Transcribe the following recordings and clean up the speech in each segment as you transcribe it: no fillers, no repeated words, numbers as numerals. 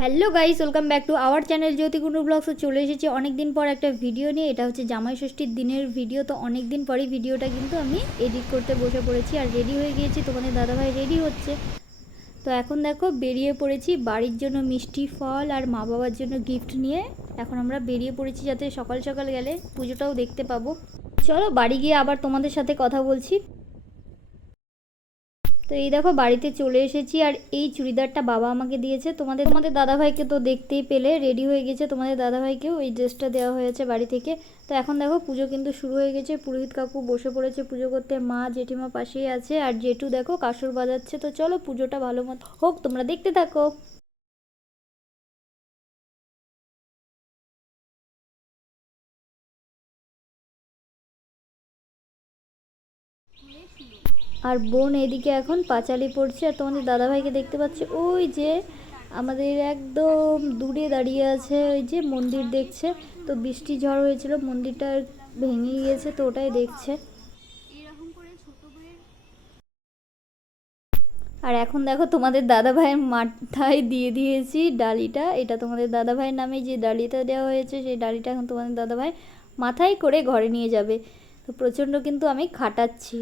Hello guys, welcome back to our channel Jyotikundu ব্লগসে চলে এসেছি অনেক দিন পর একটা ভিডিও নিয়ে। এটা হচ্ছে জামাই ষষ্ঠীর দিনের ভিডিও। তো অনেক দিন পরই ভিডিওটা কিন্তু আমি এডিট করতে বসে পড়েছি আর রেডি হয়ে গিয়েছি। তোমাদের দাদাভাই রেডি হচ্ছে। তো এখন দেখো বেরিয়ে পড়েছি বাড়ির জন্য মিষ্টি ফল আর মা বাবার জন্য গিফট নিয়ে। এখন আমরা বেরিয়ে পড়েছি যাতে সকাল সকাল গেলে পুজোটাও দেখতে পাবো। চলো বাড়ি গিয়ে আবার তোমাদের সাথে কথা বলছি। তো এই দেখো বাড়িতে চলে এসেছি আর এই চুড়িদারটা বাবা আমাকে দিয়েছে। তোমাদের দাদাভাইকে তো দেখতেই পেলে রেডি হয়ে গেছে। তোমাদের দাদাভাইকেও এই ড্রেসটা দেওয়া হয়েছে বাড়ি থেকে। তো এখন দেখো পুজো কিন্তু শুরু হয়ে গেছে। পুরোহিত কাকু বসে পড়েছে পুজো করতে, মা জেঠিমা পাশেই আছে আর জেঠু দেখো কাসর বাজাচ্ছে। তো চলো পুজোটা ভালো মতো হোক, তোমরা দেখতে থাকো। আর বোন এদিকে এখন পাঁচালি পড়ছে। আর তোমাদের দাদাভাইকে দেখতে পাচ্ছি ওই যে আমাদের একদম দূরে দাঁড়িয়ে আছে, ওই যে মন্দির দেখছে। তো বৃষ্টি ঝড় হয়েছিল, মন্দিরটা ভেঙে গিয়েছে, তো ওটাই দেখছে। আর এখন দেখো তোমাদের দাদাভাইয়ের মাথায় দিয়ে দিয়েছি ডালিটা। এটা তোমাদের দাদাভাইয়ের নামে যে ডালিটা দেওয়া হয়েছে, সেই ডালিটা এখন তোমাদের দাদাভাই মাথায় করে ঘরে নিয়ে যাবে। তো প্রচণ্ড কিন্তু আমি খাটাচ্ছি।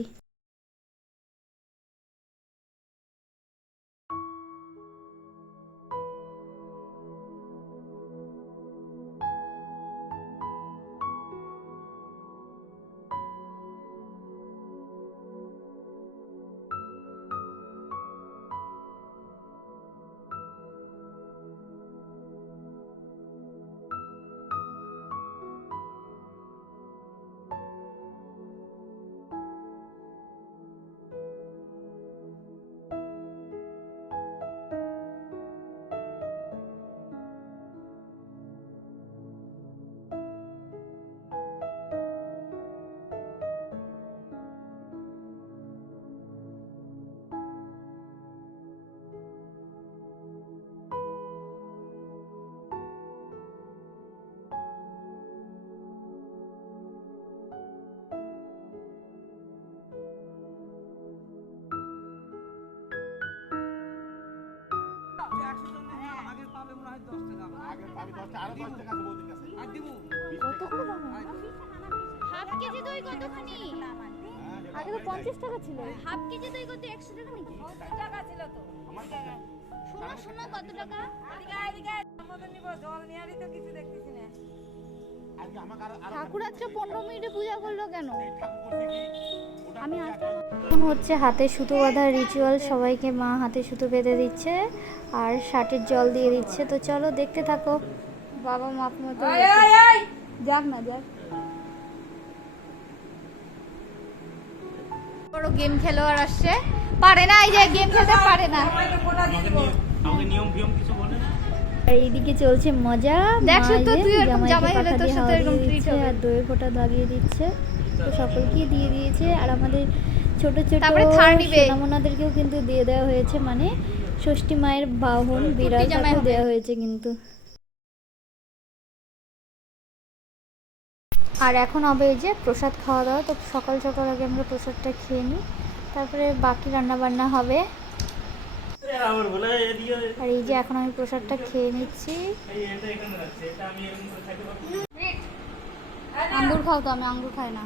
হাফ কেজি দই কতখানি? আগে তো 50 টাকা ছিল। হাফ কেজি দই কত 100 টাকা নাকি? 70 টাকা ছিল তো। শোনো শোনো কত টাকা? এদিকে আমাদের নিব জল নিয়ারি তো কিছু দেখতেছি না। ঠাকুর আজকে 15 মিনিটে পূজা করলো কেন? আমি এখন হচ্ছে হাতে সুতো বাঁধার রিচুয়াল। সবাইকে মা হাতে সুতো বেঁধে দিচ্ছে আর শার্টের জল দিয়ে দিচ্ছে। তো চলো দেখতে থাকো। বাবা মাপ মতো যাক না যাক। বড় গেম খেলোয়াড় আসছে, পারে না, এই যে গেম খেলতে পারে না। আর এইদিকে চলছে মজা। দেখছো তো তুই এরকম জামাই হলে তোর সাথে এরকম ট্রিট হবে। আর দইয়ের ফোঁটা লাগিয়ে দিচ্ছে, তো সকলকেই দিয়ে দিয়েছে। আর আমাদের ছোট ছোট সোনামোনাদেরকেও কিন্তু দিয়ে দেওয়া হয়েছে, মানে ষষ্ঠী মায়ের বাহন বিড়াল তাকেও দেওয়া হয়েছে কিন্তু। আর এখন হবে এই যে প্রসাদ খাওয়া দাওয়া। তো সকাল সকাল আগে আমরা প্রসাদটা খেয়ে নিই, তারপরে বাকি রান্না বান্না হবে। আর এই যে এখন আমি প্রসাদটা খেয়ে নিচ্ছি। আঙ্গুর খাও তো? আমি আঙ্গুর খাই না।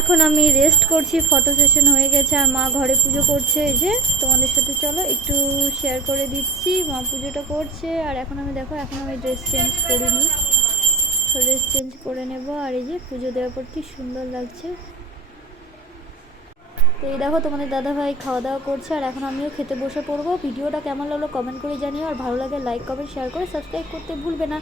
এখন আমি রেস্ট করছি, ফটো সেশন হয়ে গেছে আর মা ঘরে পুজো করছে। এই যে তোমাদের সাথে চলো একটু শেয়ার করে দিচ্ছি, মা পুজোটা করছে। আর এখন আমি দেখো, এখন আমি ড্রেস চেঞ্জ করিনি, তো ড্রেস চেঞ্জ করে নেব। আর এই যে পুজো দেওয়ার পর কি সুন্দর লাগছে। তো এই দেখো তোমাদের দাদাভাই খাওয়া দাওয়া করছে আর এখন আমিও খেতে বসে পড়বো। ভিডিওটা কেমন লাগলো কমেন্ট করে জানিও, আর ভালো লাগে লাইক কমেন্ট শেয়ার করে সাবস্ক্রাইব করতে ভুলবে না।